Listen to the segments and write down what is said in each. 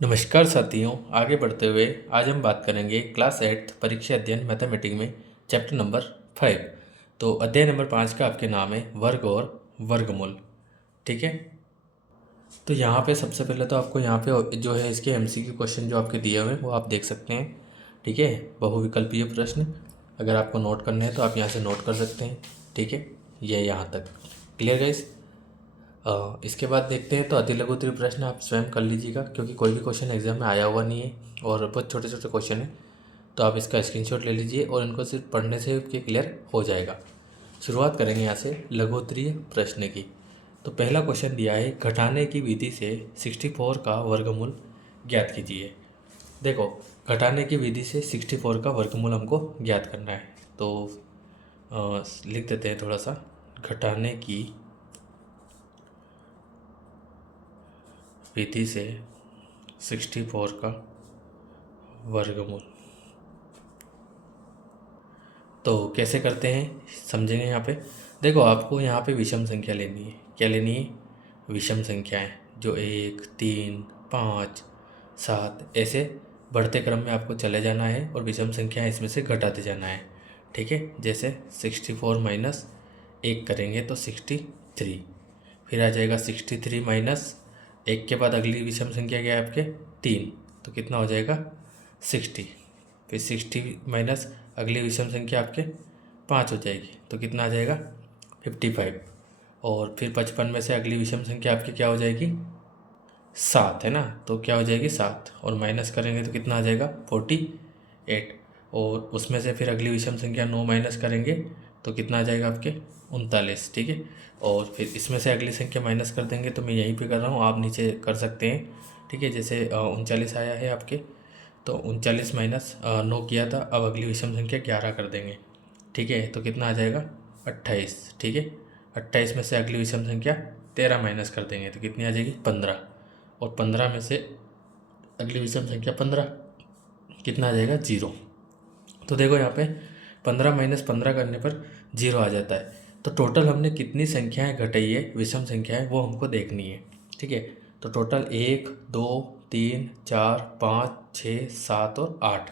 नमस्कार साथियों, आगे बढ़ते हुए आज हम बात करेंगे क्लास 8 परीक्षा अध्ययन मैथमेटिक्स में चैप्टर नंबर 5। तो अध्याय नंबर 5 का आपके नाम है वर्ग और वर्गमूल। ठीक है, तो यहाँ पे सबसे पहले तो आपको यहाँ पे जो है इसके एमसीक्यू क्वेश्चन जो आपके दिए हुए हैं वो आप देख सकते हैं। ठीक है, बहुविकल्पीय प्रश्न अगर आपको नोट करने हैं तो आप यहाँ से नोट कर सकते हैं। ठीक है, ये यहाँ तक क्लियर गाइस। इसके बाद देखते हैं तो अति लघुत्तरीय प्रश्न आप स्वयं कर लीजिएगा, क्योंकि कोई भी क्वेश्चन एग्जाम में आया हुआ नहीं है और बहुत छोटे छोटे क्वेश्चन है। तो आप इसका स्क्रीनशॉट ले लीजिए और इनको सिर्फ पढ़ने से आपके क्लियर हो जाएगा। शुरुआत करेंगे यहाँ से लघुत्तरीय प्रश्न की। तो पहला क्वेश्चन दिया है, घटाने की विधि से 64 का वर्गमूल ज्ञात कीजिए। देखो, घटाने की विधि से 64 का वर्गमूल हमको ज्ञात करना है। तो लिख देते हैं थोड़ा सा, घटाने की विधि से 64 का वर्गमूल। तो कैसे करते हैं समझेंगे यहाँ पे। देखो, आपको यहाँ पे विषम संख्या लेनी है। क्या लेनी है? विषम संख्याएं, जो 1, 3, 5, 7 ऐसे बढ़ते क्रम में आपको चले जाना है और विषम संख्याएं इसमें से घटाते जाना है। ठीक है, जैसे 64 माइनस 1 करेंगे तो 63, फिर आ जाएगा 63 माइनस 1 के बाद अगली विषम संख्या क्या है आपके 3, तो कितना हो जाएगा 60। फिर 60 माइनस अगली विषम संख्या आपके 5 हो जाएगी, तो कितना आ जाएगा 55। और फिर 55 में से अगली विषम संख्या आपकी क्या हो जाएगी 7 है ना, तो क्या हो जाएगी 7 और माइनस करेंगे तो कितना आ जाएगा 48। और उसमें से फिर अगली विषम संख्या 9 माइनस करेंगे तो कितना आ जाएगा आपके 39। ठीक है, और फिर इसमें से अगली संख्या माइनस कर देंगे, तो मैं यहीं पे कर रहा हूँ, आप नीचे कर सकते हैं। ठीक है, जैसे 39 आया है आपके, तो 39 माइनस 9 किया था, अब अगली विषम संख्या 11 कर देंगे। ठीक है, तो कितना आ जाएगा 28। ठीक है, 28 में से अगली विषम संख्या 13 माइनस कर देंगे तो कितनी आ जाएगी 15, और 15 में से अगली विषम संख्या 15, कितना आ जाएगा 0। तो देखो यहाँ पे 15 माइनस 15 करने पर 0 आ जाता है। तो टोटल हमने कितनी संख्याएं घटाई है विषम संख्याएं, वो हमको देखनी है। ठीक है, तो टोटल 1, 2, 3, 4, 5, 6, 7 और 8,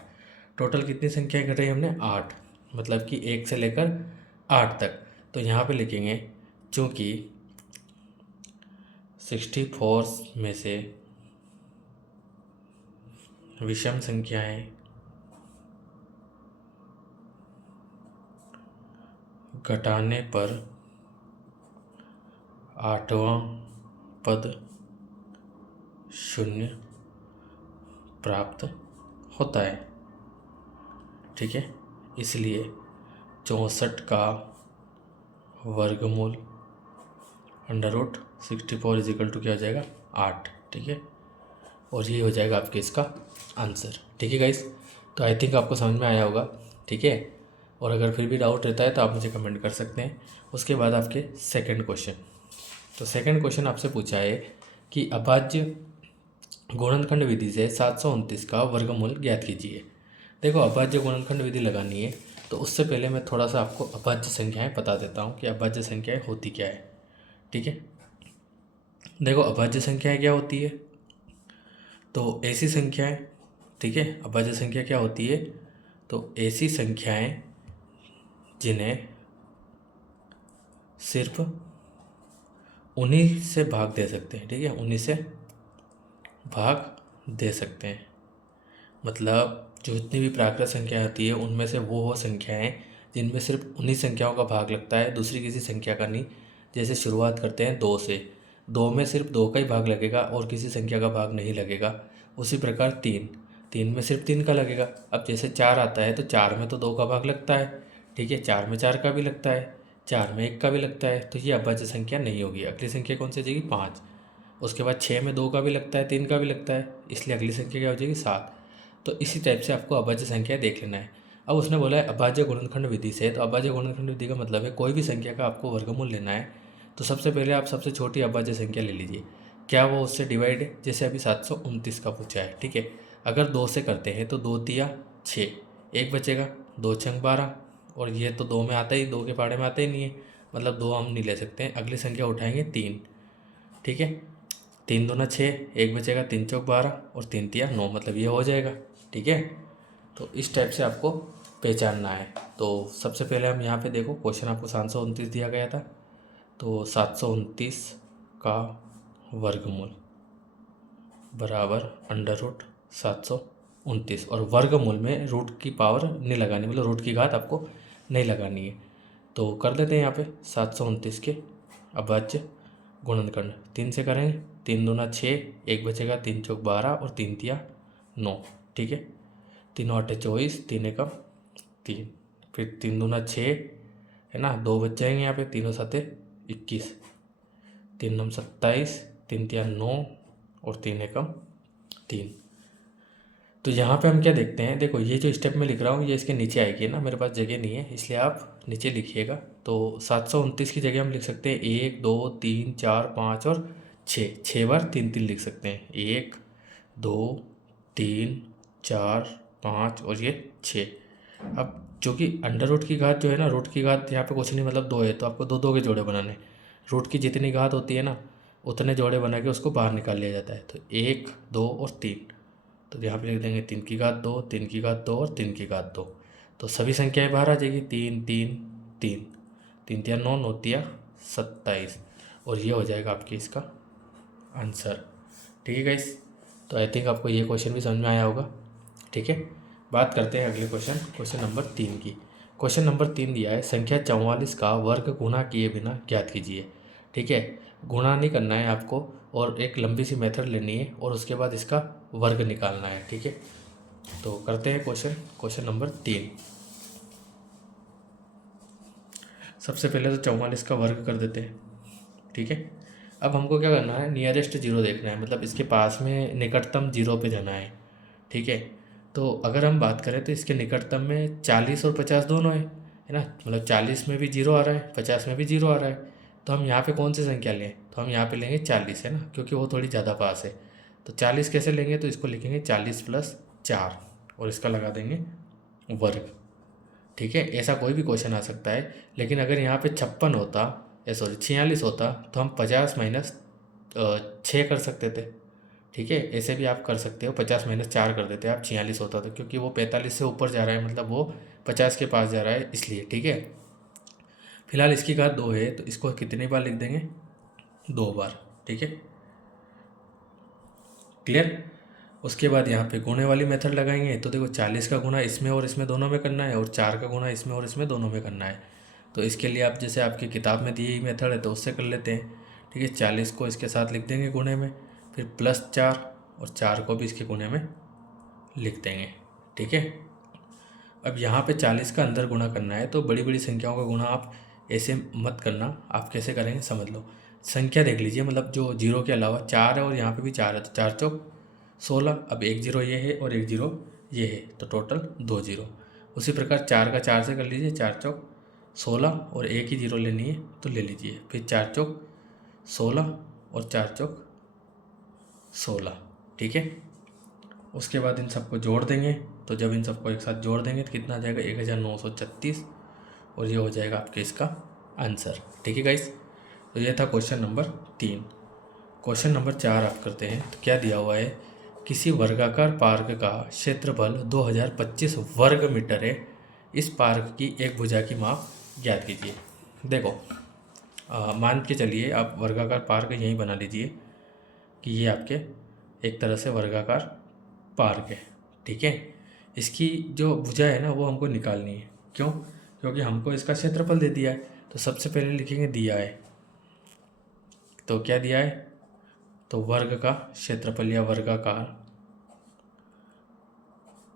टोटल कितनी संख्याएं घटाई हमने 8, मतलब कि 1 से लेकर 8 तक। तो यहाँ पे लिखेंगे, चूँकि 64 में से विषम संख्याएं घटाने पर 8वां पद शून्य प्राप्त होता है। ठीक है, इसलिए 64 का वर्गमूल √64 इजिकल टू क्या हो जाएगा 8। ठीक है, और ये हो जाएगा आपके इसका आंसर। ठीक है गाइस, तो आई थिंक आपको समझ में आया होगा। ठीक है, और अगर फिर भी डाउट रहता है तो आप मुझे कमेंट कर सकते हैं। उसके बाद आपके सेकंड क्वेश्चन। तो सेकंड क्वेश्चन आपसे पूछा है कि अभाज्य गुणनखंड विधि से 729 का वर्गमूल ज्ञात कीजिए। देखो, अभाज्य गुणनखंड विधि लगानी है, तो उससे पहले मैं थोड़ा सा आपको अभाज्य संख्याएं बता देता हूँ कि अभाज्य संख्याएं होती क्या है। ठीक है, देखो अभाज्य संख्याएं क्या होती है, तो ऐसी संख्याएं, ठीक है, अभाज्य संख्या क्या होती है, तो ऐसी संख्याएं जिन्हें सिर्फ उन्हीं से भाग दे सकते हैं। ठीक है, उन्हीं से भाग दे सकते हैं, मतलब जो जितनी भी प्राकृत संख्या होती है उनमें से वो संख्याएं जिनमें सिर्फ उन्हीं संख्याओं का भाग लगता है, दूसरी किसी संख्या का नहीं। जैसे शुरुआत करते हैं 2 से, 2 में सिर्फ 2 का ही भाग लगेगा और किसी संख्या का भाग नहीं लगेगा। उसी प्रकार 3, 3 में सिर्फ 3 का लगेगा। अब जैसे 4 आता है तो 4 में तो 2 का भाग लगता है। ठीक है, 4 में 4 का भी लगता है, 4 में 1 का भी लगता है, तो ये अभाज्य संख्या नहीं होगी। अगली संख्या कौन सी हो जाएगी 5। उसके बाद 6 में 2 का भी लगता है, 3 का भी लगता है, इसलिए अगली संख्या क्या हो जाएगी 7। तो इसी टाइप से आपको अभाज्य संख्या देख लेना है। अब उसने बोला है अभाज्य गुणनखंड विधि से, तो अभाज्य गुणनखंड विधि का मतलब है कोई भी संख्या का आपको वर्गमूल लेना है, तो सबसे पहले आप सबसे छोटी अभाज्य संख्या ले लीजिए। क्या वो उससे डिवाइड है? जैसे अभी 729 का पूछा है। ठीक है, अगर 2 से करते हैं तो 2 तिया 6, 1 बचेगा, 2 छंग 12, और ये तो 2 में आता ही, 2 के पाड़े में आता ही नहीं है, मतलब 2 हम नहीं ले सकते हैं। अगली संख्या उठाएंगे 3। ठीक है, तीन दूना छः, एक बचेगा, तीन चौक 12 और तीन तिया 9, मतलब ये हो जाएगा। ठीक है, तो इस टाइप से आपको पहचानना है। तो सबसे पहले हम यहाँ पे देखो, क्वेश्चन आपको 729 दिया गया था, तो 729 का वर्गमूल बराबर अंडर रूट 729, और वर्गमूल में रूट की पावर नहीं लगानी, मतलब रूट की घात आपको नहीं लगानी है। तो कर देते हैं यहाँ पे 729 के अभाज्य गुणनखंड 3 से करेंगे, तीन दूना 6, एक बचेगा, तीन चौक 12 और तीन तिया 9। ठीक है, तीनों आठे 24, तीन एकम 3, फिर तीन दूना 6 है ना, दो बच जाएंगे यहाँ पे, तीनों साते 21, तीन नम 27, तीन तिया 9 और तीन एकम 3। तो यहाँ पे हम क्या देखते हैं, देखो ये जो स्टेप में लिख रहा हूँ ये इसके नीचे आएगी ना, मेरे पास जगह नहीं है इसलिए आप नीचे लिखिएगा। तो 729 की जगह हम लिख सकते हैं 1 2 3 4 5 और 6 बार 3 3 लिख सकते हैं, 1 2 3 4 5 और ये 6। अब चूँकि अंडर रूट की घात जो है ना, रूट की घात यहाँ पे कुछ नहीं, मतलब 2 है, तो आपको दो दो के जोड़े बनाने। रूट की जितनी घात होती है ना उतने जोड़े बना के उसको बाहर निकाल लिया जाता है। तो 1 2 और 3, तो यहाँ पे लिख देंगे 3 की घात 2, 3 की घात 2 और 3 की घात 2। तो सभी संख्याएं बाहर आ जाएगी, 3 3 3, तीन तिया 9, 9 तिया 27, और ये हो जाएगा आपकी इसका आंसर। ठीक है गाइस, तो आई थिंक आपको ये क्वेश्चन भी समझ में आया होगा। ठीक है, बात करते हैं अगले क्वेश्चन, क्वेश्चन नंबर 3 की। क्वेश्चन नंबर 3 दिया है, संख्या 44 का वर्ग गुणा किए बिना ज्ञात कीजिए। ठीक है, गुणा नहीं करना है आपको, और एक लंबी सी मेथड लेनी है और उसके बाद इसका वर्ग निकालना है। ठीक है, तो करते हैं क्वेश्चन नंबर 3। सबसे पहले तो 44 का वर्ग कर देते हैं। ठीक है, अब हमको क्या करना है, नियरेस्ट जीरो देखना है, मतलब इसके पास में निकटतम जीरो पे जाना है। ठीक है, तो अगर हम बात करें तो इसके निकटतम में 40 और 50 दोनों है ना, मतलब 40 में भी जीरो आ रहा है, 50 में भी जीरो आ रहा है। तो हम यहाँ पे कौन सी संख्या लें, तो हम यहाँ पे लेंगे 40 है ना, क्योंकि वो थोड़ी ज़्यादा पास है। तो 40 कैसे लेंगे, तो इसको लिखेंगे 40 + 4 और इसका लगा देंगे वर्ग। ठीक है, ऐसा कोई भी क्वेश्चन आ सकता है, लेकिन अगर यहाँ पे 56 होता, सॉरी 46 होता, तो हम 50 - 6 कर सकते थे। ठीक है, ऐसे भी आप कर सकते हो, 50 - 4 कर देते आप, 46 होता तो, क्योंकि वो 45 से ऊपर जा रहा है, मतलब वो 50 के पास जा रहा है इसलिए। ठीक है, फिलहाल इसकी घात 2 है, तो इसको कितनी बार लिख देंगे, 2 बार। ठीक है, क्लियर। उसके बाद यहाँ पे गुणे वाली मेथड लगाएंगे, तो देखो 40 का गुणा इसमें और इसमें दोनों में करना है, और 4 का गुणा इसमें और इसमें दोनों में करना है। तो इसके लिए आप जैसे आपकी किताब में दी हुई मेथड है तो उससे कर लेते हैं। ठीक है, 40 को इसके साथ लिख देंगे गुणे में, फिर +4 और 4 को भी इसके गुणे में लिख देंगे। ठीक है, अब यहाँ पे 40 का अंदर गुणा करना है, तो बड़ी बड़ी संख्याओं का गुणा आप ऐसे मत करना, आप कैसे करेंगे समझ लो। संख्या देख लीजिए, मतलब जो जीरो के अलावा 4 है और यहाँ पे भी 4 है, तो 4 चौक 16, अब एक जीरो ये है और एक जीरो ये है, तो टोटल 2 जीरो। उसी प्रकार 4 का 4 से कर लीजिए, 4 चौक 16 और एक ही जीरो लेनी है तो ले लीजिए, फिर 4 चौक 16 और 4 चौक 16। ठीक है, उसके बाद इन सबको जोड़ देंगे, तो जब इन सबको एक साथ जोड़ देंगे तो कितना आ जाएगा, 1936, और ये हो जाएगा आपके इसका आंसर। ठीक है गाइस, तो ये था क्वेश्चन नंबर 3। क्वेश्चन नंबर 4 आप करते हैं, तो क्या दिया हुआ है, किसी वर्गाकार पार्क का क्षेत्रफल 2025 वर्ग मीटर है, इस पार्क की एक भुजा की माप ज्ञात कीजिए। देखो मान के चलिए आप वर्गाकार पार्क यहीं बना लीजिए कि ये आपके एक तरह से वर्गाकार पार्क है। ठीक है, इसकी जो भुजा है ना वो हमको निकालनी है, क्यों, क्योंकि हमको इसका क्षेत्रफल दे दिया है। तो सबसे पहले लिखेंगे दिया है, तो क्या दिया है, तो वर्ग का क्षेत्रफल या वर्गाकार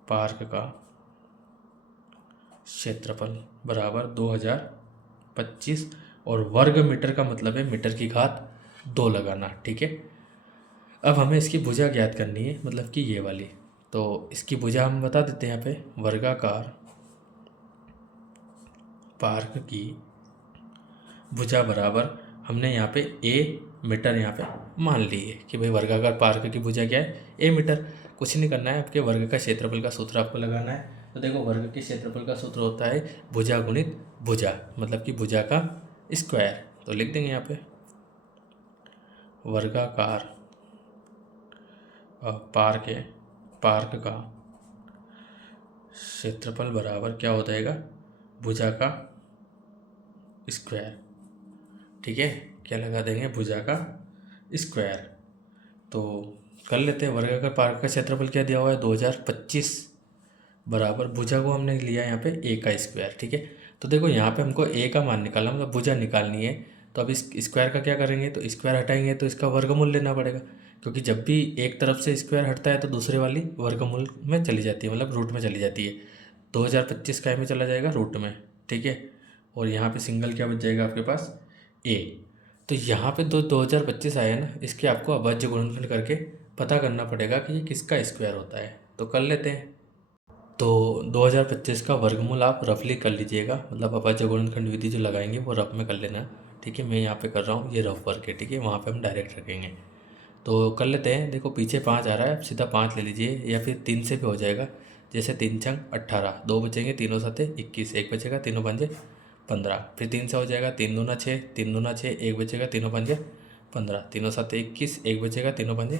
पार्क का क्षेत्रफल बराबर 2025, और वर्ग मीटर का मतलब है मीटर की घात 2 लगाना। ठीक है, अब हमें इसकी भुजा ज्ञात करनी है, मतलब कि ये वाली। तो इसकी भुजा हम बता देते हैं यहाँ पे, वर्गाकार पार्क की भुजा बराबर, हमने यहाँ पे ए मीटर यहाँ पे मान ली है कि भाई वर्गाकार पार्क की भुजा क्या है, ए मीटर। कुछ नहीं करना है, आपके वर्ग का क्षेत्रफल का सूत्र आपको लगाना है। तो देखो वर्ग के क्षेत्रफल का सूत्र होता है भुजा गुणित भुजा, मतलब कि भुजा का स्क्वायर। तो लिख देंगे यहाँ पे वर्गाकार पार्क का क्षेत्रफल बराबर क्या हो जाएगा, भुजा का स्क्वायर। ठीक है, क्या लगा देंगे, भुजा का स्क्वायर। तो कर लेते हैं, वर्गाकार पार्क का क्षेत्रफल क्या दिया हुआ है 2025 बराबर भुजा को हमने लिया यहाँ पे ए का स्क्वायर। ठीक है, तो देखो यहाँ पे हमको ए का मान निकालना, मतलब भुजा निकालनी है। तो अब इस स्क्वायर का क्या करेंगे, तो स्क्वायर हटाएंगे तो इसका वर्गमूल लेना पड़ेगा, क्योंकि जब भी एक तरफ से स्क्वायर हटता है तो दूसरे वाली वर्गमूल में चली जाती है, मतलब रूट में चली जाती है। 2025 का में चला जाएगा रूट में। ठीक है, और यहाँ पे सिंगल क्या बच जाएगा आपके पास, ए। तो यहाँ पे 2025 आया ना, इसके आपको अभाज्य गुणनफल करके पता करना पड़ेगा कि ये किसका स्क्वायर होता है। तो कर लेते हैं। तो 2025 का वर्गमूल आप रफली कर लीजिएगा, मतलब अभाज्य गुणनखंड विधि जो लगाएंगे वो रफ में कर लेना। ठीक है, मैं यहाँ पे कर रहा हूँ, ये रफ वर्क है। ठीक है, वहाँ पे हम डायरेक्ट रखेंगे। तो कर लेते हैं। देखो पीछे 5 आ रहा है, आप सीधा 5 ले लीजिए, या फिर 3 से भी हो जाएगा। जैसे 3 छंग 18, 2 बचेंगे, तीनों साथे 21, एक बचेगा, तीनों पंजे 15। फिर 3 से हो जाएगा, 3 दूना 6, 3 दूना 6, एक बचेगा, तीनों पंजे 15, तीनों साथे 21, एक बचेगा, तीनों पंजे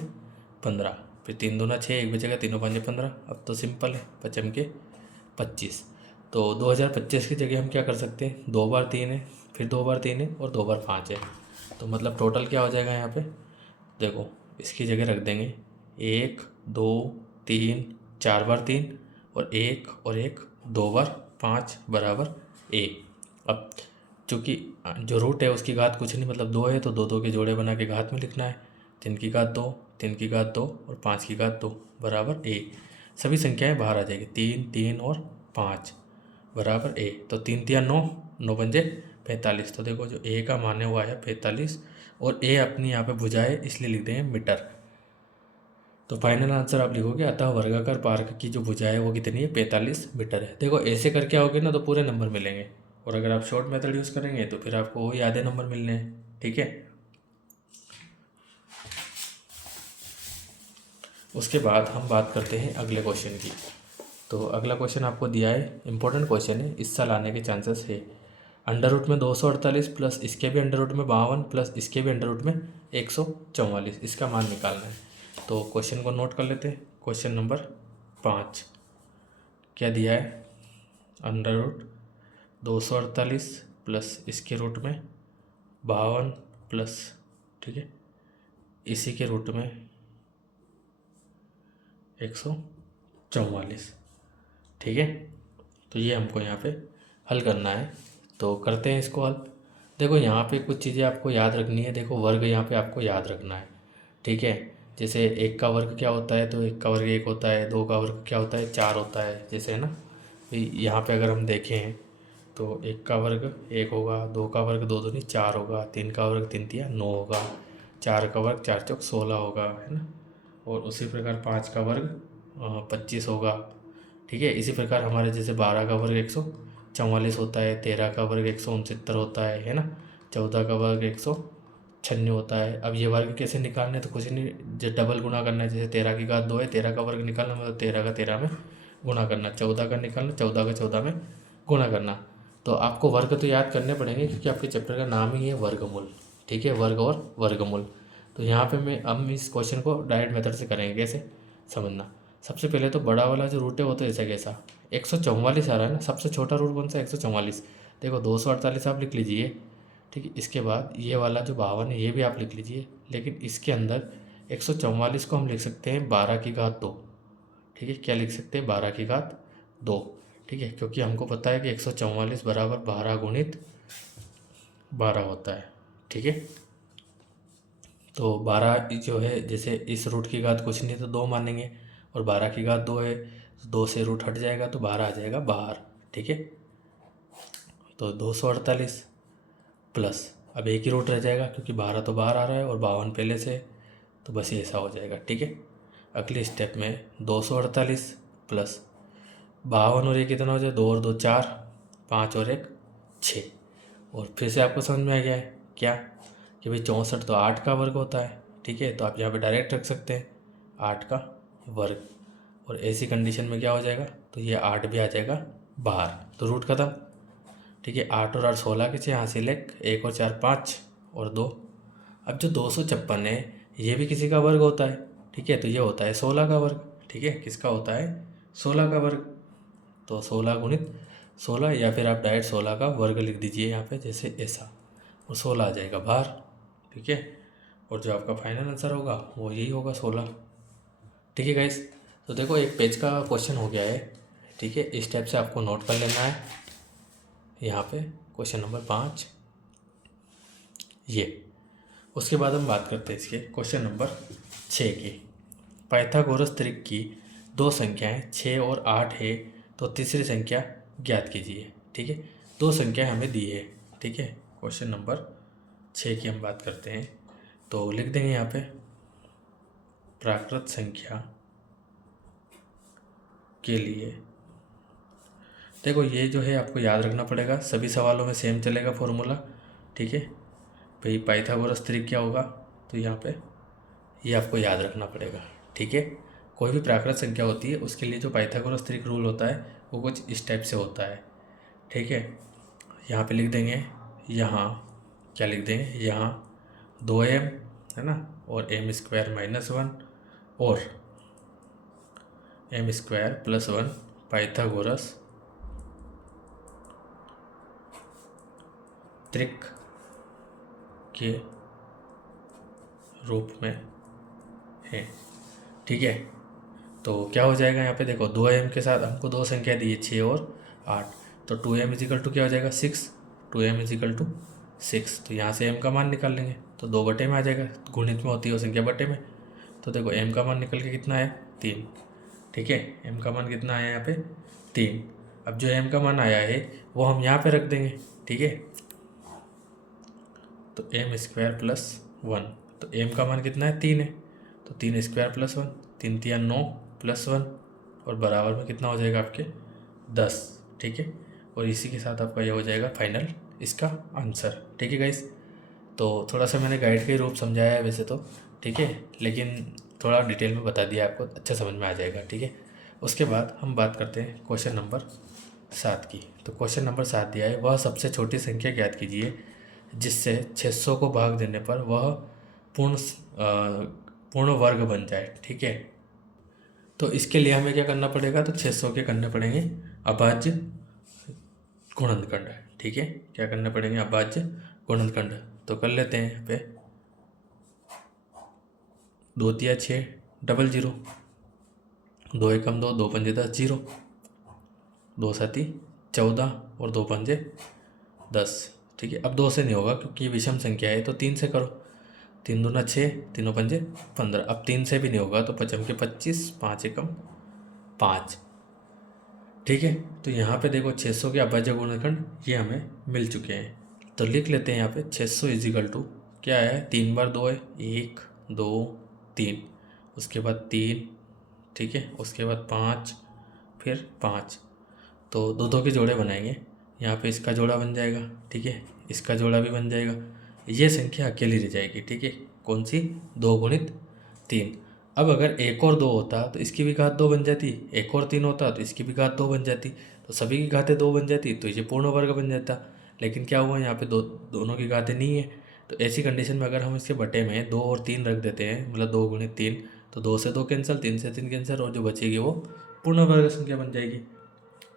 15। फिर 3 दूना 6, एक बचेगा, तीनों पंजे 15। अब तो सिंपल है, पचम के 25। तो 2025 की जगह हम क्या कर सकते हैं, 2 बार 3 है, फिर 2 बार 3 है, और 2 बार 5 है। तो मतलब टोटल क्या हो जाएगा यहाँ पे, देखो इसकी जगह रख देंगे 1 2 3, 4 बार 3, और 1 और 1, 2 बार 5 बराबर ए। अब चूँकि जो रूट है उसकी घात कुछ नहीं, मतलब 2 है, तो 2 2 के जोड़े बना के घात में लिखना है। 3 की घात 2, 3 की घात 2, और 5 की घात 2 बराबर ए। सभी संख्याएं बाहर आ जाएगी, 3 3 और 5 बराबर ए। तो 3 3 9, 9 पंजे 45। तो देखो जो ए का मान है वो आया 45, और ए अपनी यहाँ पे भुजा है इसलिए लिख देंगे मीटर। तो फाइनल आंसर आप लिखोगे, अतः वर्गाकार पार्क की जो भुजा है वो कितनी है, 45 मीटर है। देखो ऐसे करके आओगे ना तो पूरे नंबर मिलेंगे, और अगर आप शॉर्ट मेथड यूज़ करेंगे तो फिर आपको वही आधे नंबर मिलने हैं। ठीक है, उसके बाद हम बात करते हैं अगले क्वेश्चन की। तो अगला क्वेश्चन आपको दिया है, इंपॉर्टेंट क्वेश्चन है, इस साल आने के चांसेस है। अंडर रूट में 248 प्लस इसके भी अंडर रूट में 52 प्लस इसके भी अंडर रूट में 144, इसका मान निकालना है। तो क्वेश्चन को नोट कर लेते हैं। क्वेश्चन नंबर 5 क्या दिया है, अंडर रूट 248 प्लस इसके रूट में 52 प्लस, ठीक है, इसी के रूट में 144। ठीक है, तो ये हमको यहाँ पे हल करना है। तो करते हैं इसको हल। देखो यहाँ पे कुछ चीज़ें आपको याद रखनी है। देखो वर्ग यहाँ पे आपको याद रखना है। ठीक है, जैसे 1 का वर्ग क्या होता है, तो 1 का वर्ग 1 होता है, 2 का वर्ग क्या होता है, 4 होता है, जैसे है ना। यहाँ पे अगर हम देखें तो 1 का वर्ग 1 होगा, 2 का वर्ग 2 दूनी 4 होगा, 3 का वर्ग 3 तिया 9 होगा, 4 का वर्ग 4 चौक 16 होगा, है ना। और उसी प्रकार 5 का वर्ग 25 होगा। ठीक है, इसी प्रकार हमारे जैसे 12 का वर्ग 144 होता है, 13 का वर्ग 169 होता है ना, 14 का वर्ग 196 होता है। अब ये वर्ग कैसे निकालने, तो कुछ नहीं, जो डबल गुणा करना है। जैसे 13 की घात 2 है, 13 का वर्ग निकालना मतलब 13 का 13 में गुणा करना, 14 का निकालना 14 का 14 में गुणा करना। तो आपको वर्ग तो याद करने पड़ेंगे, क्योंकि आपके चैप्टर का नाम ही है वर्गमूल। ठीक है, वर्ग और वर्गमूल। तो यहाँ पे हम इस क्वेश्चन को डायरेक्ट मेथड से करेंगे। कैसे समझना, सबसे पहले तो बड़ा वाला जो रूट है वो तो ऐसा कैसा 144 आ रहा है ना, सबसे छोटा रूट कौन सा 144। देखो 248 आप लिख लीजिए। ठीक है, इसके बाद ये वाला जो 52 है ये भी आप लिख लीजिए, लेकिन इसके अंदर 144 को हम लिख सकते हैं 12 की घात 2। ठीक है, क्या लिख सकते हैं, 12 की घात 2। ठीक है, क्योंकि हमको पता है कि 144 बराबर 12 गुणित 12 होता है। ठीक है, तो 12 जो है, जैसे इस रूट की घात कुछ नहीं तो 2 मानेंगे, और 12 की घात 2 है, 2 से रूट हट जाएगा तो 12 आ जाएगा बाहर। ठीक है, तो 248 प्लस, अब एक ही रूट रह जाएगा क्योंकि 12 तो बाहर आ रहा है और 52 पहले से, तो बस ये ऐसा हो जाएगा। ठीक है, अगले स्टेप में 248 प्लस 52 और ये कितना हो जाए, 2 और 2 4, 5 और 1 6। और फिर से आपको समझ में आ गया है क्या, कि भाई 64 तो 8 का वर्ग होता है। ठीक है, तो आप यहाँ पे डायरेक्ट रख सकते हैं 8 का वर्ग, और ऐसी कंडीशन में क्या हो जाएगा, तो ये 8 भी आ जाएगा बाहर, तो रूट खत्म। ठीक है, 8 और 8 16 के 6 हासिल 1 और 4 5 और 2। अब जो 256 है ये भी किसी का वर्ग होता है। ठीक है। तो ये होता है 16 का वर्ग, ठीक है। किसका होता है? 16 का वर्ग। तो 16 गुणित 16, या फिर आप डायरेक्ट 16 का वर्ग लिख दीजिए यहाँ पे, जैसे ऐसा, और 16 आ जाएगा बाहर, ठीक है। और जो आपका फाइनल आंसर होगा वो यही होगा 16, ठीक है गाइस। तो देखो एक पेज का क्वेश्चन हो गया है, ठीक है। इस टाइप से आपको नोट कर लेना है यहाँ पे क्वेश्चन नंबर 5 ये। उसके बाद हम बात करते हैं इसके क्वेश्चन नंबर 6 की। पाइथागोरस त्रिक की दो संख्याएं 6 और 8 है, तो तीसरी संख्या ज्ञात कीजिए, ठीक है। दो संख्याएं हमें दी है, ठीक है। क्वेश्चन नंबर 6 की हम बात करते हैं, तो लिख देंगे यहाँ पे प्राकृत संख्या के लिए। देखो ये जो है आपको याद रखना पड़ेगा, सभी सवालों में सेम चलेगा फॉर्मूला, ठीक है। भाई पाइथागोरस त्रिक क्या होगा, तो यहाँ पे ये आपको याद रखना पड़ेगा, ठीक है। कोई भी प्राकृत संख्या होती है उसके लिए जो पाइथागोरस त्रिक रूल होता है वो कुछ इस टाइप से होता है, ठीक है। यहाँ पे लिख देंगे, यहाँ क्या लिख देंगे, यहाँ 2m है ना, और m² - 1 और m² + 1 पाइथागोरस त्रिक के रूप में है, ठीक है। तो क्या हो जाएगा यहाँ पे, देखो 2m के साथ हमको दो संख्या दी है 6 और 8, तो 2m = क्या हो जाएगा 6, 2m = 6। तो यहाँ से m का मान निकाल लेंगे, तो 2 बटे में आ जाएगा, गुणित में होती है वो संख्या बटे में। तो देखो m का मान निकल के कितना है 3, ठीक है। m का मान कितना आया यहाँ पे 3। अब जो m का मान आया है वो हम यहाँ पे रख देंगे, ठीक है। तो m² + 1, तो m का मान कितना है 3 है, तो 3² + 1, 3 × 9 + 1, और बराबर में कितना हो जाएगा आपके 10, ठीक है। और इसी के साथ आपका ये हो जाएगा फाइनल इसका आंसर, ठीक है गाइस। तो थोड़ा सा मैंने गाइड के रूप समझाया है वैसे तो, ठीक है, लेकिन थोड़ा डिटेल में बता दिया आपको, अच्छा समझ में आ जाएगा, ठीक है। उसके बाद हम बात करते हैं क्वेश्चन नंबर 7 की। तो क्वेश्चन नंबर 7 दिया है, वह सबसे छोटी संख्या ज्ञात कीजिए जिससे 600 को भाग देने पर वह पूर्ण वर्ग बन जाए, ठीक है। तो इसके लिए हमें क्या करना पड़ेगा, तो 600 के करने पड़ेंगे अभाज्य गुणनखंड, ठीक है। क्या करने पड़ेंगे, अभाज्य गुणनखंड। तो कर लेते हैं यहाँ पे 2 × 6 = 0, 2 × 2 2 × 5 = 10, 0, 2 × 7 = 14 और 2 × 5 = 10, ठीक है। अब 2 से नहीं होगा क्योंकि ये विषम संख्या है, तो 3 से करो, 3 दूना 6, 3 × 5 = 15। अब 3 से भी नहीं होगा तो 5 × 25, 5 × 5, ठीक है। तो यहाँ पे देखो 600 के अभाज्य गुणनखंड ये हमें मिल चुके हैं, तो लिख लेते हैं यहाँ पे 600 = क्या है, 3 बार 2 है, 1 2 3, उसके बाद 3, ठीक है, उसके बाद 5, फिर 5, तो 2 2 के जोड़े बनाएंगे। यहाँ पे इसका जोड़ा बन जाएगा, ठीक है, इसका जोड़ा भी बन जाएगा, ये संख्या अकेली रह जाएगी, ठीक है। कौन सी, 2 × 3। अब अगर 1 और 2 होता तो इसकी भी घात 2 बन जाती, 1 और 3 होता तो इसकी भी घात 2 बन जाती, तो सभी की घातें 2 बन जाती, तो ये पूर्ण वर्ग बन जाता। लेकिन क्या हुआ, यहाँ पे दोनों की घातें नहीं है, तो ऐसी कंडीशन में अगर हम इसके बटे में 2 और 3 रख देते हैं, मतलब 2 × 3, तो 2 से 2 कैंसिल, 3 से 3 कैंसिल, और जो बचेगी वो पूर्ण वर्ग संख्या बन जाएगी,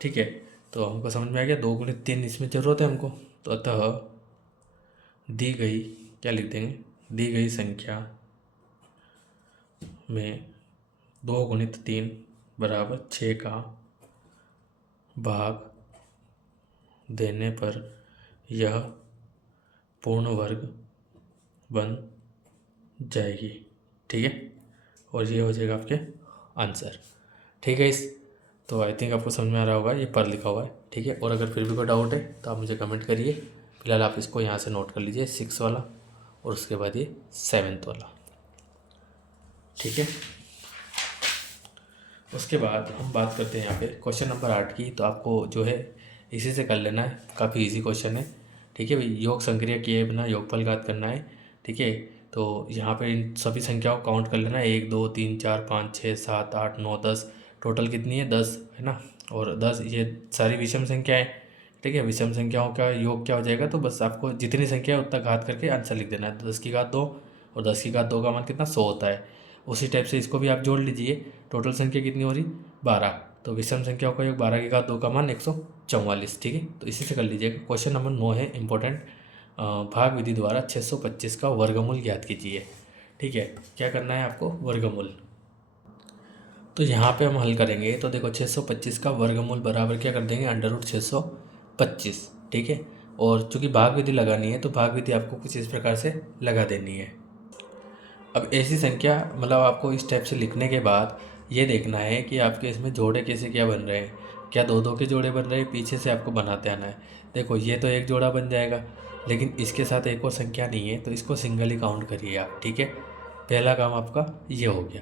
ठीक है। तो हमको समझ में आ गया 2 × 3 इसमें ज़रूरत है हमको। तो अतः दी गई, क्या लिख देंगे, दी गई संख्या में 2 × 3 = 6 का भाग देने पर यह पूर्ण वर्ग बन जाएगी, ठीक है। और ये हो जाएगा आपके आंसर, ठीक है। इस तो आई थिंक आपको समझ में आ रहा होगा, ये पर लिखा हुआ है, ठीक है। और अगर फिर भी कोई डाउट है तो आप मुझे कमेंट करिए। फिलहाल आप इसको यहाँ से नोट कर लीजिए 6 वाला, और उसके बाद ये 7th वाला, ठीक है। उसके बाद हम बात करते हैं यहाँ पे क्वेश्चन नंबर 8 की। तो आपको जो है इसी से कर लेना है, काफ़ी इजी क्वेश्चन है, ठीक है भाई। योग संक्रिया किए बिना योगफल ज्ञात करना है, ठीक है। तो यहाँ पे इन सभी संख्याओं को काउंट कर लेना है, 1 2 3 4 5 6 7 8 9 10, टोटल कितनी है 10 है ना। और 10 ये सारी विषम संख्या है, ठीक है। विषम संख्याओं का योग क्या हो जाएगा, तो बस आपको जितनी संख्या है उतना घात करके आंसर लिख देना है। तो 10 की घात 2, और 10 की घात 2 का मान कितना 100 होता है। उसी टाइप से इसको भी आप जोड़ लीजिए। टोटल संख्या कितनी हो रही 12, तो विषम संख्याओं का योग 12 की घात 2 का मान 144। ठीक है, तो इसी से कर लीजिएगा। क्वेश्चन नंबर 9 है इंपॉर्टेंट, भाग विधि द्वारा 625 का वर्गमूल ज्ञात कीजिए। ठीक है, क्या करना है आपको, वर्गमूल। तो यहाँ पे हम हल करेंगे तो देखो 625 का वर्गमूल बराबर क्या कर देंगे, √625। ठीक है, और चूंकि भाग विधि लगानी है तो भाग विधि आपको कुछ इस प्रकार से लगा देनी है। अब ऐसी संख्या मतलब आपको इस टाइप से लिखने के बाद ये देखना है कि आपके इसमें जोड़े कैसे क्या बन रहे हैं, क्या दो दो के जोड़े बन रहे हैं, पीछे से आपको बनाते आना है। देखो ये तो एक जोड़ा बन जाएगा, लेकिन इसके साथ एक और संख्या नहीं है तो इसको सिंगल ही काउंट करिए आप। ठीक है, पहला काम आपका ये हो गया।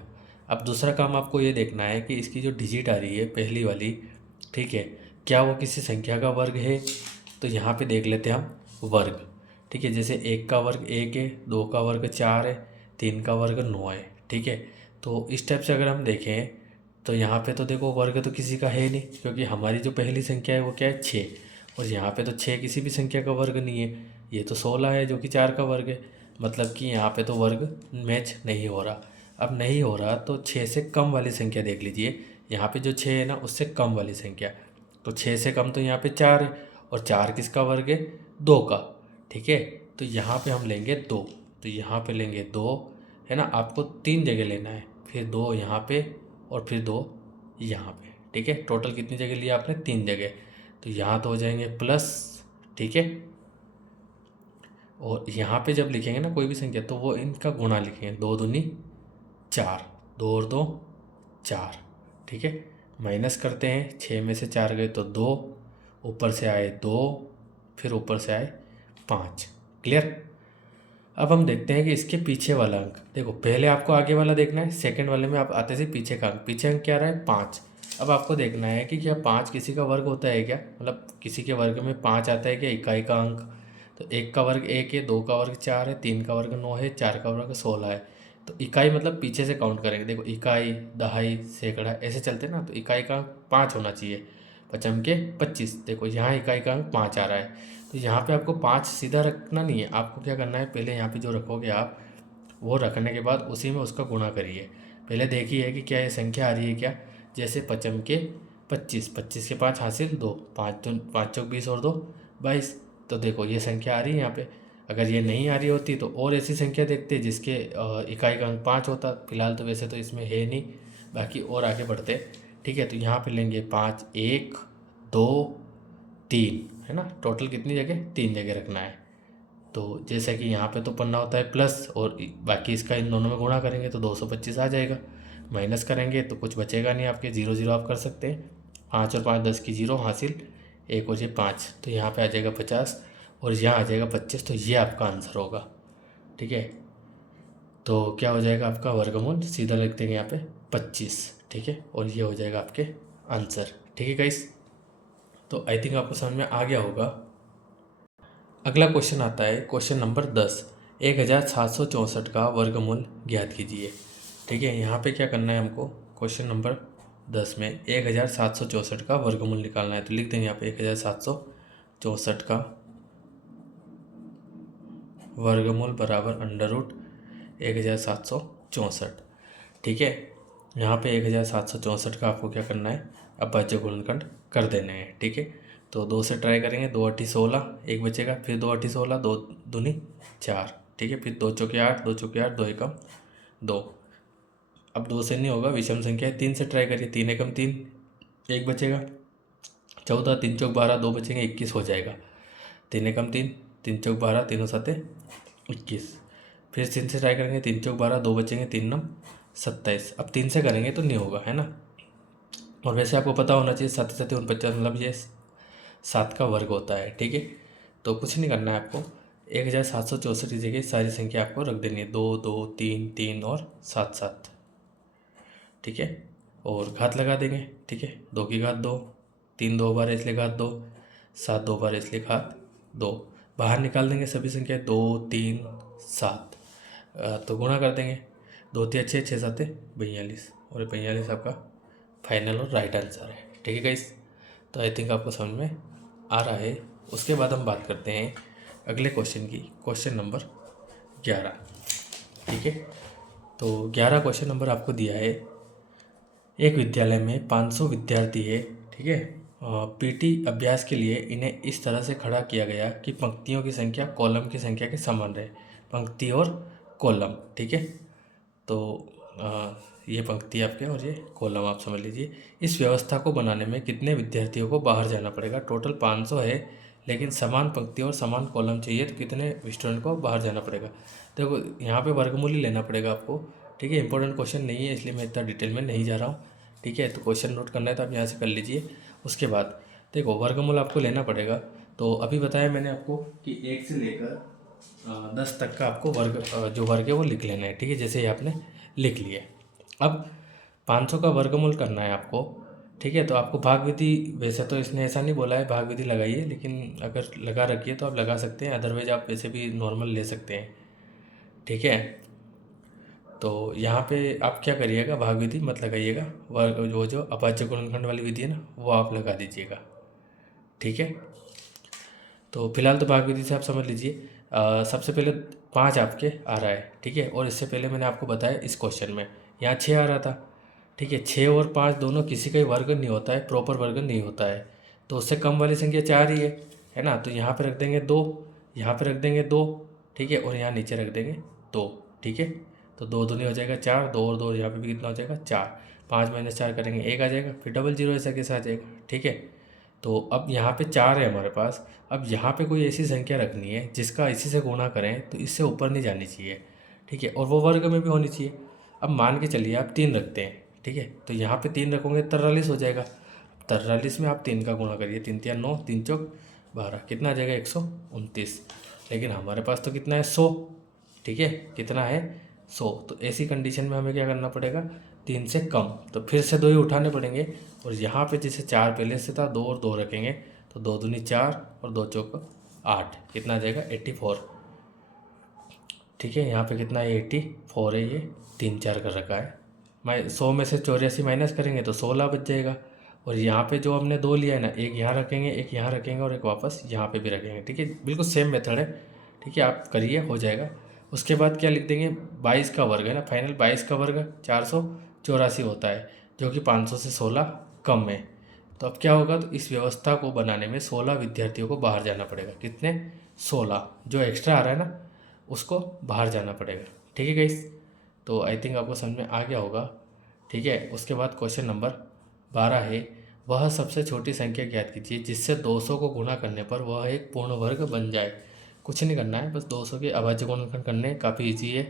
अब दूसरा काम आपको ये देखना है कि इसकी जो डिजिट आ रही है पहली वाली, ठीक है, क्या वो किसी संख्या का वर्ग है। तो यहाँ पे देख लेते हैं हम वर्ग। ठीक है, जैसे 1 का वर्ग 1 है, 2 का वर्ग 4 है, 3 का वर्ग 9 है। ठीक है, तो इस टाइप से अगर हम देखें तो यहाँ पे तो देखो वर्ग तो किसी का है नहीं, क्योंकि हमारी जो पहली संख्या है वो क्या है 6, और यहाँ पे तो 6 किसी भी संख्या का वर्ग नहीं है। ये तो 16 है जो कि 4 का वर्ग है, मतलब कि यहाँ पे तो वर्ग मैच नहीं हो रहा। अब नहीं हो रहा तो 6 से कम वाली संख्या देख लीजिए। यहाँ पे जो 6 है ना उससे कम वाली संख्या, तो 6 से कम तो यहाँ पे 4 है, और 4 किसका वर्ग है, 2 का। ठीक है, तो यहाँ पे हम लेंगे 2, तो यहाँ पे लेंगे 2, है ना। आपको 3 जगह लेना है, फिर 2 यहाँ पे और फिर 2 यहाँ पे। ठीक है, टोटल कितनी जगह लिया आपने, 3 जगह, तो यहाँ तो हो जाएंगे प्लस। ठीक है, और यहाँ पे जब लिखेंगे ना कोई भी संख्या तो वो इनका गुणा लिखेंगे, 2 दूनी 4, 2 और 2 4। ठीक है, माइनस करते हैं, 6 में से 4 गए तो 2, ऊपर से आए 2, फिर ऊपर से आए 5। क्लियर। अब हम देखते हैं कि इसके पीछे वाला अंक, देखो पहले आपको आगे वाला देखना है, सेकंड वाले में आप आते से पीछे का अंक, पीछे अंक क्या रहा है 5। अब आपको देखना है कि क्या 5 किसी का वर्ग होता है क्या, मतलब किसी के वर्ग में 5 आता है क्या, इकाई का अंक। तो 1 का वर्ग 1 है, 2 का वर्ग 4 है, 3 का वर्ग 9 है, 4 का वर्ग 16 है। तो इकाई मतलब पीछे से काउंट करेंगे, देखो इकाई, दहाई, सैकड़ा ऐसे चलते ना, तो इकाई का अंक 5 होना चाहिए। पचम के 25, देखो यहाँ इकाई का अंक 5 आ रहा है, तो यहाँ पे आपको 5 सीधा रखना नहीं है, आपको क्या करना है, पहले यहाँ पे जो रखोगे आप वो रखने के बाद उसी में उसका गुणा करिए। पहले देखिए कि क्या ये संख्या आ रही है क्या, जैसे पचम के 25, 25 के 5 हासिल 2, 5 चौक 20 और 2 22। तो देखो ये संख्या आ रही है यहाँ पे। अगर ये नहीं आ रही होती तो और ऐसी संख्या देखते जिसके इकाई का अंक 5 होता। फिलहाल तो वैसे तो इसमें है नहीं, बाकी और आगे बढ़ते। ठीक है, तो यहाँ पे लेंगे 5, 1 2 3, है ना। टोटल कितनी जगह, 3 जगह रखना है। तो जैसे कि यहाँ पे तो पन्ना होता है प्लस, और बाकी इसका इन दोनों में गुणा करेंगे तो 225 आ जाएगा। माइनस करेंगे तो कुछ बचेगा नहीं आपके, 0 0 आप कर सकते हैं। 5 और 5 10 की 0 हासिल, 1 और ये 5, तो यहाँ पे आ जाएगा 50 और यहाँ आ जाएगा 25, तो ये आपका आंसर होगा। ठीक है, तो क्या हो जाएगा आपका वर्गमूल, सीधा लिख देंगे यहाँ पे 25। ठीक है, और ये हो जाएगा आपके आंसर। ठीक है गाइस, तो आई थिंक आपको समझ में आ गया होगा। अगला क्वेश्चन आता है क्वेश्चन नंबर 10, 1764 का वर्गमूल ज्ञात कीजिए। ठीक है, यहाँ पे क्या करना है हमको, क्वेश्चन नंबर 10 में 1764 का वर्गमूल निकालना है। तो लिख देंगे यहाँ पे 1764 का वर्गमूल बराबर √1764। ठीक है, यहाँ पे 1764 का आपको क्या करना है, अभाज्य गुणनखंड कर देने हैं। ठीक है, तो 2 से ट्राई करेंगे, 2 8 16, 1 बचेगा, फिर 2 8 16, 2 दूनी 4। ठीक है, फिर 2 चौके 8, 2 चौके 8, 2 एकम 2। अब 2 से नहीं होगा, विषम संख्या है, 3 से ट्राई करिए, 3 एकम 3, 1 बचेगा, 14, 3 चौक 12, 2 बचेंगे, 21 हो जाएगा। 3 एकम 3, 3 चौक 12, 3 7 21। फिर 3 से ट्राई करेंगे, 3 चौक 12, 2 बचेंगे, 3 9 27। अब 3 से करेंगे तो नहीं होगा, है ना। और वैसे आपको पता होना चाहिए 7 7 49, मतलब ये 7 का वर्ग होता है। ठीक है, तो कुछ नहीं करना है आपको, 1764 की जगह सारी संख्या आपको रख देनी है, 2 2 3 3 और 7 7। ठीक है, और घात लगा देंगे। ठीक है, 2 की घात 2, 3 2 बार इसलिए घात 2, 7 2 बार इसलिए घात 2। बाहर निकाल देंगे सभी संख्या, 2 3 7, तो गुणा कर देंगे, 2 3 6 6 7 42, और 42 आपका फाइनल और राइट आंसर है। ठीक है गाइस, तो आई थिंक आपको समझ में आ रहा है। उसके बाद हम बात करते हैं अगले क्वेश्चन की, क्वेश्चन नंबर 11। ठीक है, तो 11 क्वेश्चन नंबर आपको दिया है। एक विद्यालय में 500 विद्यार्थी है, ठीक है। पीटी अभ्यास के लिए इन्हें इस तरह से खड़ा किया गया कि पंक्तियों की संख्या कॉलम की संख्या के समान रहे। पंक्ति और कॉलम, ठीक है। तो ये पंक्ति आपके और ये कॉलम आप समझ लीजिए। इस व्यवस्था को बनाने में कितने विद्यार्थियों को बाहर जाना पड़ेगा? टोटल 500 है, लेकिन समान पंक्ति और समान कॉलम चाहिए, तो कितने स्टूडेंट को बाहर जाना पड़ेगा? देखो यहाँ पे वर्गमूल ही लेना पड़ेगा आपको, ठीक है। इंपॉर्टेंट क्वेश्चन नहीं है, इसलिए मैं इतना डिटेल में नहीं जा रहा हूँ, ठीक है। तो क्वेश्चन नोट करना है तो आप यहाँ से कर लीजिए। उसके बाद देखो वर्गमूल आपको लेना पड़ेगा। तो अभी बताया मैंने आपको कि 1 से लेकर 10 तक का आपको वर्ग जो वर्ग है वो लिख लेना है, ठीक है। जैसे ही आपने लिख लिए, अब 500 का वर्गमूल करना है आपको, ठीक है। तो आपको भाग विधि, वैसे तो इसने ऐसा नहीं बोला है भाग विधि लगाइए, लेकिन अगर लगा रखिए तो आप लगा सकते हैं, अदरवाइज आप वैसे भी नॉर्मल ले सकते हैं, ठीक है। तो यहाँ पे आप क्या करिएगा, भाग विधि मत लगाइएगा, वर्ग जो अभाज्य गुणनखंड वाली विधि है ना, वो आप लगा दीजिएगा, ठीक है। तो फिलहाल तो भाग विधि से आप समझ लीजिए। सबसे पहले 5 आपके आ रहा है, ठीक है। और इससे पहले मैंने आपको बताया इस क्वेश्चन में यहाँ 6 आ रहा था, ठीक है। 6 और 5 दोनों किसी का ही वर्ग नहीं होता है, प्रॉपर वर्ग नहीं होता है, तो उससे कम वाली संख्या 4 ही है ना। तो यहाँ पे रख देंगे 2, यहाँ पे रख देंगे 2, ठीक है। और यहाँ नीचे रख देंगे 2, ठीक है। तो 2 दूनी हो जाएगा 4, 2 और 2 यहाँ पे भी कितना हो जाएगा 4, 5 माइनस 4 करेंगे 1 आ जाएगा, फिर डबल जीरो ऐसा कैसे आ जाएगा, ठीक है। तो अब यहाँ पे 4 है हमारे पास। अब यहाँ पे कोई ऐसी संख्या रखनी है जिसका इसी से गुणा करें तो इससे ऊपर नहीं जानी चाहिए, ठीक है। और वो वर्ग में भी होनी चाहिए। अब मान के चलिए आप 3 रखते हैं, ठीक है। तो यहाँ पे 3 रखोगे 43 हो जाएगा। 43 में आप 3 का गुणा करिए, 3 3 9, 3 चौक 12, कितना आ जाएगा 129। लेकिन हमारे पास तो कितना है 100, ठीक है। कितना है 100। तो ऐसी कंडीशन में हमें क्या करना पड़ेगा, 3 से कम, तो फिर से 2 ही उठाने पड़ेंगे। और यहाँ पे जैसे 4 पहले से था, 2 और 2 रखेंगे, तो 2 दूनी 4 और 2 चौक 8, कितना आ जाएगा 84, ठीक है। यहाँ पे कितना है 84 है, ये 3 4 कर रखा है। 100 में से 84 माइनस करेंगे तो 16 बच जाएगा। और यहाँ पे जो हमने 2 लिया है ना, एक यहाँ रखेंगे, एक यहाँ रखेंगे और एक वापस यहाँ पे भी रखेंगे, ठीक है। बिल्कुल सेम मेथड है, ठीक है। आप करिए, हो जाएगा। उसके बाद क्या लिख देंगे, 22 का वर्ग है ना, फाइनल 22 का वर्ग 484 होता है, जो कि 500 से 16 कम है। तो अब क्या होगा, तो इस व्यवस्था को बनाने में 16 विद्यार्थियों को बाहर जाना पड़ेगा। कितने? 16। जो एक्स्ट्रा आ रहा है ना, उसको बाहर जाना पड़ेगा, ठीक है गाइस। तो आई थिंक आपको समझ में आ गया होगा, ठीक है। उसके बाद क्वेश्चन नंबर 12 है, वह सबसे छोटी संख्या ज्ञात कीजिए जिससे 200 को गुणा करने पर वह एक पूर्ण वर्ग बन जाए। कुछ नहीं करना है, बस 200 के अभाज्य गुणनखंड करने, काफ़ी इजी है,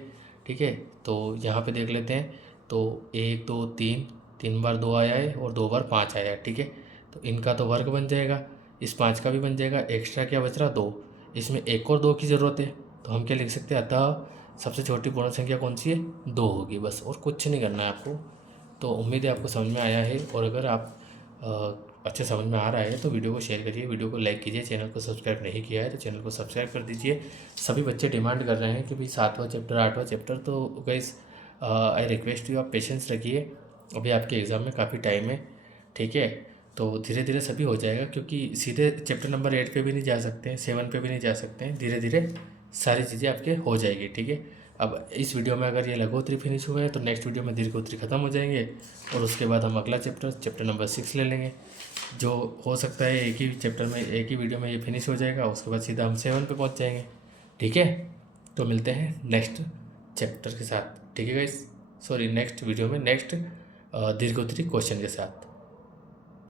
ठीक है। तो यहाँ पे देख लेते हैं। तो 1 2 3, 3 बार 2 आया है और 2 बार 5 आया है, ठीक है। तो इनका तो वर्ग बन जाएगा, इस 5 का भी बन जाएगा। एक्स्ट्रा क्या बच रहा 2, इसमें एक और 2 की ज़रूरत है, तो हम क्या लिख सकते हैं, अतः सबसे छोटी पूर्ण संख्या कौन सी है, 2 होगी, बस। और कुछ नहीं करना है आपको। तो उम्मीद है आपको समझ में आया है। और अगर आप अच्छे समझ में आ रहा है तो वीडियो को शेयर करिए, वीडियो को लाइक कीजिए, चैनल को सब्सक्राइब नहीं किया है तो चैनल को सब्सक्राइब कर दीजिए। सभी बच्चे डिमांड कर रहे हैं कि भाई 7वां चैप्टर 8वां चैप्टर, तो गाइस आई रिक्वेस्ट यू, आप पेशेंस रखिए, अभी आपके एग्ज़ाम में काफ़ी टाइम है, ठीक है। तो धीरे धीरे सभी हो जाएगा, क्योंकि सीधे चैप्टर नंबर 8 पे भी नहीं जा सकते हैं, 7 पे भी नहीं जा सकते हैं, धीरे धीरे सारी चीज़ें आपके हो जाएगी, ठीक है। अब इस वीडियो में अगर ये लघुत्तरी फिनिश हुए हैं तो नेक्स्ट वीडियो में दीर्घोत्तरी खत्म हो जाएंगे, और उसके बाद हम अगला चैप्टर नंबर 6 ले लेंगे, जो हो सकता है एक ही चैप्टर में, एक ही वीडियो में ये फिनिश हो जाएगा। उसके बाद सीधा हम 7 पे पहुंच जाएंगे, ठीक है। तो मिलते हैं नेक्स्ट चैप्टर के साथ, ठीक है गाइस, सॉरी नेक्स्ट वीडियो में नेक्स्ट दीर्घोत्तरी क्वेश्चन के साथ।